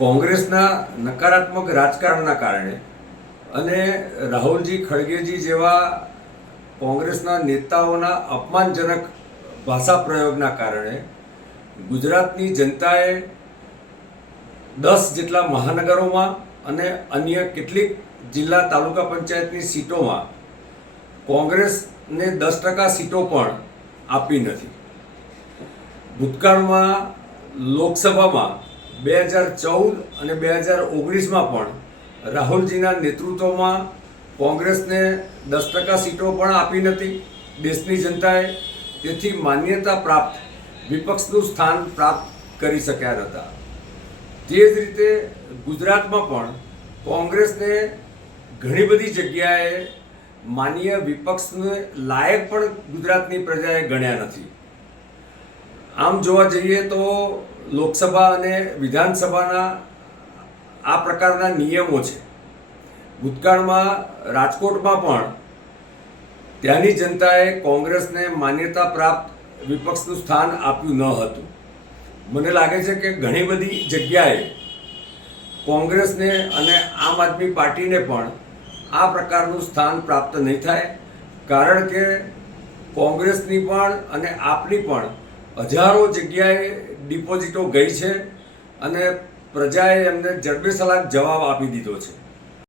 કોંગ્રેસના નકારાત્મક રાજકારણના કારણે અને રાહુલજી ખડગેજી જેવા કોંગ્રેસના નેતાઓના અપમાનજનક ભાષા પ્રયોગના કારણે ગુજરાતની જનતાએ 10 જેટલા મહાનગરોમાં અને અન્ય કેટલીક જિલ્લા તાલુકા પંચાયતની સીટોમાં કોંગ્રેસને 10% સીટો પણ આપી નથી. ભૂતકાળમાં લોકસભામાં 2014 અને 2019માં પણ રાહુલજીના નેતૃત્વમાં કોંગ્રેસને 10% સીટો પણ આપી નથી દેશની જનતાએ. તેથી માન્યતા પ્રાપ્ત વિપક્ષનું સ્થાન પ્રાપ્ત કરી શક્યા નહોતા. તે જ રીતે ગુજરાતમાં પણ કોંગ્રેસને ઘણી બધી જગ્યાએ માન્ય વિપક્ષને લાયક પણ ગુજરાતની પ્રજાએ ગણ્યા નથી. આમ જોવા જઈએ તો લોકસભા અને વિધાનસભાના આ પ્રકારના નિયમો છે. ભૂતકાળમાં રાજકોટમાં પણ ત્યાંની જનતાએ કોંગ્રેસને માન્યતા પ્રાપ્ત વિપક્ષનું સ્થાન આપ્યું ન હતું. મને લાગે છે કે ઘણી બધી જગ્યાએ કોંગ્રેસને અને આમ આદમી પાર્ટીને પણ આ પ્રકારનું સ્થાન પ્રાપ્ત નહીં થાય, કારણ કે કોંગ્રેસની પણ અને આપની પણ હજારો જગ્યાએ ડિપોઝિટો ગઈ છે અને પ્રજાએ એમને જડબેસલાક જવાબ આપી દીધો છે.